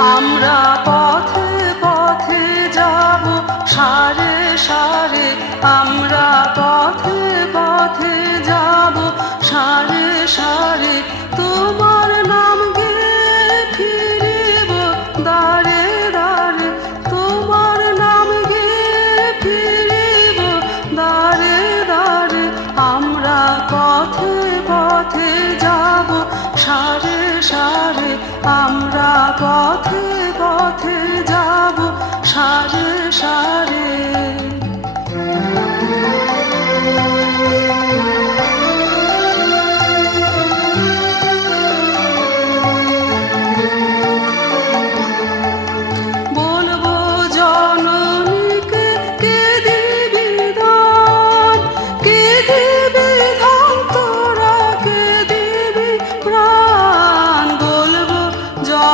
আমরা পথে পথে যাব। সারে সারে আমরা পথে পথে যাব। সারে সারে তো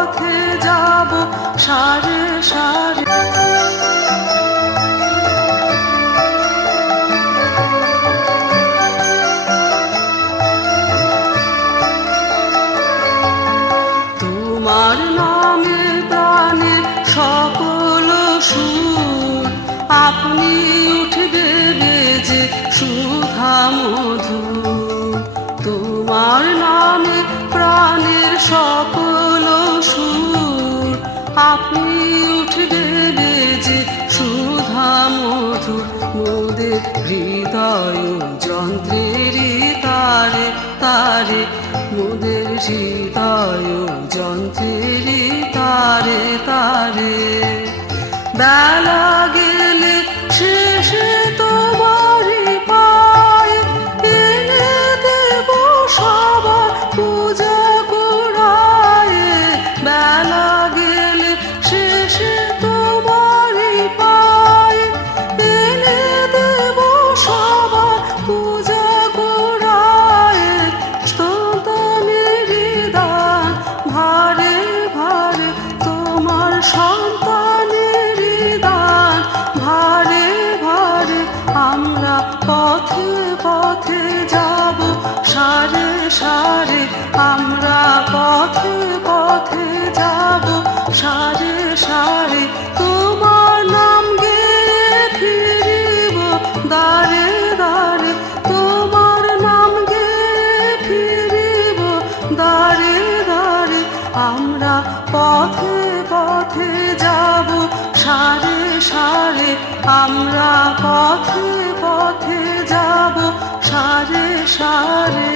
পথে যাব সারে সারে। তোমার নামে প্রাণে সকল সুর আপনি উঠবে বেজে সুধা মধু আপনি উঠবে যে সুধা মধু মোদের হৃদয় যন্ত্রেরই তারে তারে মোদের হৃদয় যন্ত্রেরই যাব সারে, তোমার নাম গেয়ে ফিরিব দারে দারে তোমার নাম গেয়ে ফিরিব দারে দারে আমরা পথে পথে যাব সারে সারে। আমরা পথে পথে যাব সারে সারে।